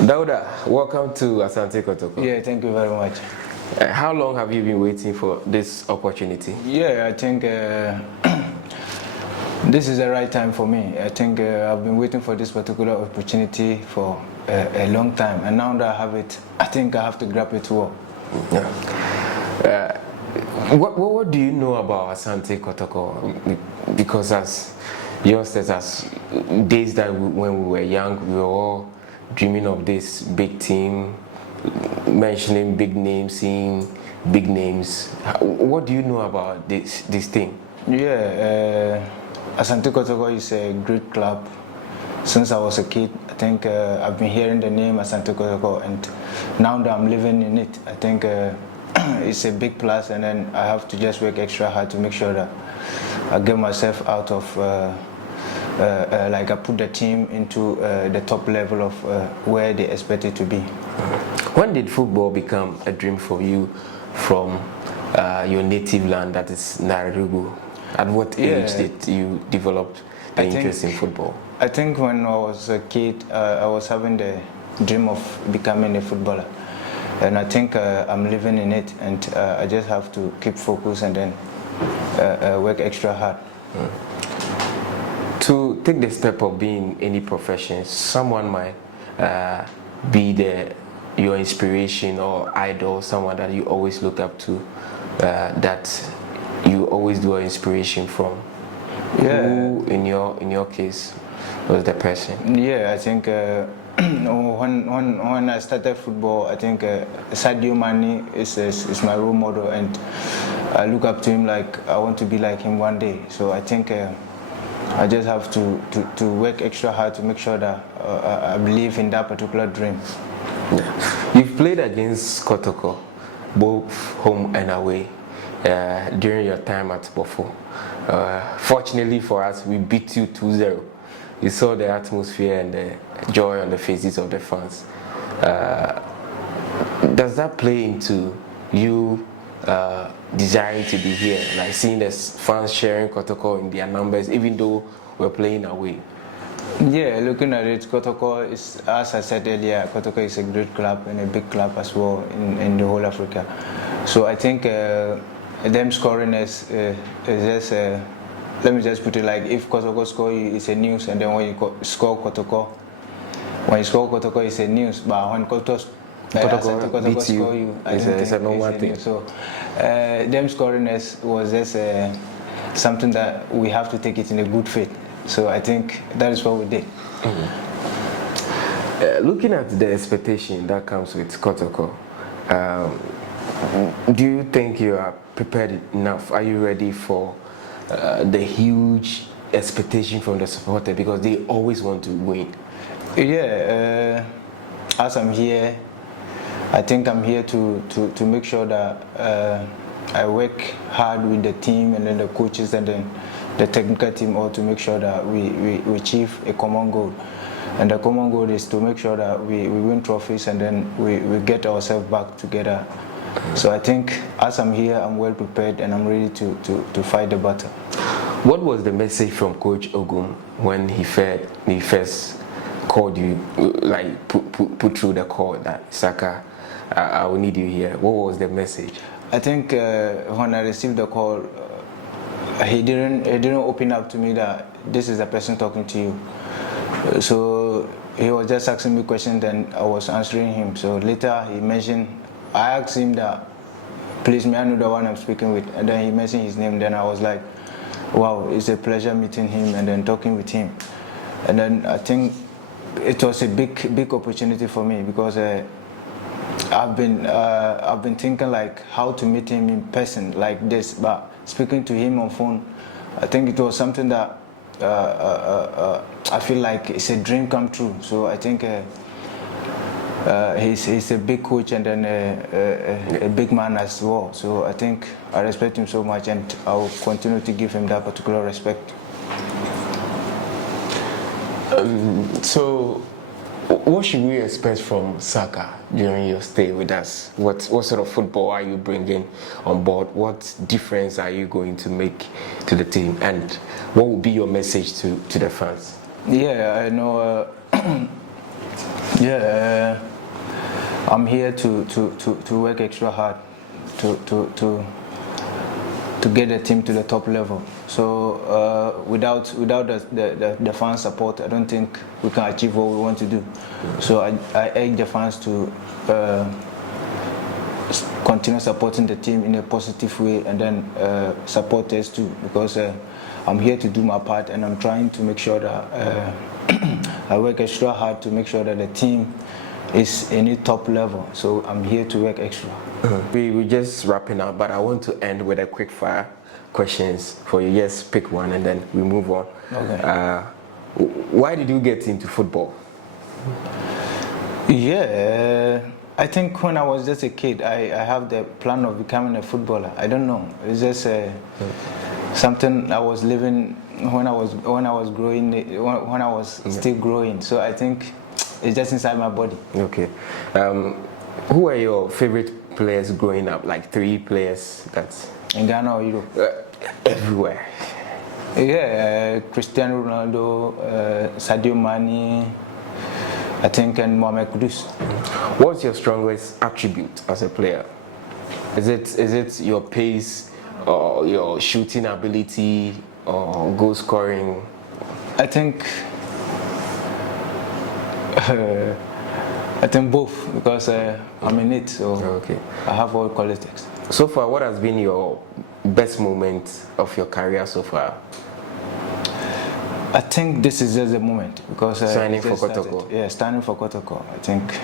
Dauda, welcome to Asante Kotoko. Yeah, thank you very much. How long have you been waiting for this opportunity? Yeah, I think this is the right time for me. I think I've been waiting for this particular opportunity for a long time, and now that I have it, I think I have to grab it well. Yeah. What do you know about Asante Kotoko? Because as youngsters, as days that when we were young, we were all dreaming of this big team, mentioning big names, seeing big names. What do you know about this team? Yeah, Asante Kotoko is a great club. Since I was a kid, I think I've been hearing the name Asante Kotoko, and now that I'm living in it, I think it's a big plus, and then I have to just work extra hard to make sure that I get myself out of like I put the team into the top level of where they expect it to be. When did football become a dream for you from your native land, that is Nairobi? At what age did you develop the interest in football? I think when I was a kid, I was having the dream of becoming a footballer. And I think I'm living in it, and I just have to keep focused and then work extra hard. To take the step of being any profession, someone might be your inspiration or idol, someone that you always look up to, that you always draw inspiration from. Yeah. Who, in your case, was the person? Yeah, I think when I started football, I think Sadio Mane is my role model, and I look up to him like I want to be like him one day. So I think I just have to work extra hard to make sure that I believe in that particular dream. You've played against Kotoko, both home and away, during your time at Bofo. Fortunately for us, we beat you 2-0. You saw the atmosphere and the joy on the faces of the fans. Does that play into you desiring to be here, like seeing the fans sharing Kotoko in their numbers, even though we're playing away? Yeah, looking at it, Kotoko is, as I said earlier, Kotoko is a great club and a big club as well in the whole Africa. So I think them scoring is just, let me just put it like, if Kotoko score you, it's a news, and then when you score Kotoko, it's a news, but when Kotoko beats score you, it's a normal thing. So them scoring was just something that we have to take it in a good faith. So I think that is what we did. Looking at the expectation that comes with Kotoko, do you think you are prepared enough? Are you ready for the huge expectation from the supporter, because they always want to win? Yeah, as I'm here, I think I'm here to make sure that I work hard with the team and then the coaches and then the technical team, all to make sure that we achieve a common goal. And the common goal is to make sure that we win trophies and then we get ourselves back together. So I think as I'm here, I'm well prepared and I'm ready to fight the battle. What was the message from Coach Ogum when he first called you, like put through the call that Saaka, I will need you here? What was the message? I think when I received the call, he didn't open up to me that this is the person talking to you. So he was just asking me questions and I was answering him. So later he mentioned, I asked him that, please may I know the one I'm speaking with, and then he mentioned his name. Then I was like, wow, it's a pleasure meeting him and then talking with him. And then I think it was a big opportunity for me, because I've been thinking like how to meet him in person like this, but speaking to him on phone, I think it was something that I feel like it's a dream come true. So I think he's a big coach and then a big man as well. So I think I respect him so much, and I will continue to give him that particular respect. So what should we expect from Saaka during your stay with us? What sort of football are you bringing on board? What difference are you going to make to the team? And what will be your message to the fans? Yeah, I know Yeah, I'm here to work extra hard to get the team to the top level. So without the fan support, I don't think we can achieve what we want to do. So I urge the fans to continue supporting the team in a positive way, and then support us too, because I'm here to do my part, and I'm trying to make sure that I work extra hard to make sure that the team is in a top level. So I'm here to work extra. We're just wrapping up, but I want to end with a quick fire questions for you. Yes, pick one and then we move on. Okay. Why did you get into football? Yeah, I think when I was just a kid, I have the plan of becoming a footballer. I don't know. It's just something I was living when I was growing, when I was still growing. So I think it's just inside my body. Okay. Who are your favorite players growing up? Like 3 players that's In Ghana or Europe? Everywhere. Yeah, Cristiano Ronaldo, Sadio Mane, I think, and Mohamed Kudus. What's your strongest attribute as a player? Is it your pace, or your shooting ability, or goal scoring? I think both, because I'm in it, so Okay. I have all qualities. So far, what has been your best moment of your career so far? I think this is just the moment, because Signing it for just started. Kotoko. Yeah, standing for Kotoko. I think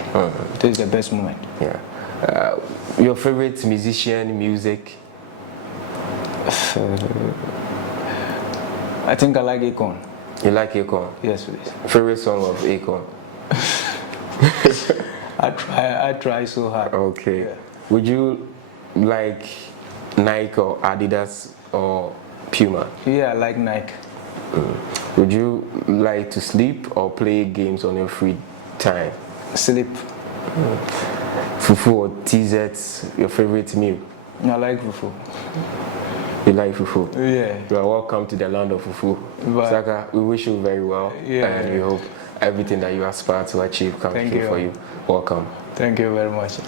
this is the best moment. Yeah. Your favorite musician, music? I think I like Akon. You like Akon? Yes, please. Favorite song of Akon? I try so hard. Okay. Yeah. Would you like Nike or Adidas or Puma? Yeah, I like Nike. Would you like to sleep or play games on your free time? Sleep. Fufu or TZ, your favorite meal? I like fufu. You like fufu? Yeah. You are welcome to the land of fufu. But- Saaka, we wish you very well, Yeah. and we hope everything that you aspire to achieve comes Thank true you. for you. Welcome. Thank you very much.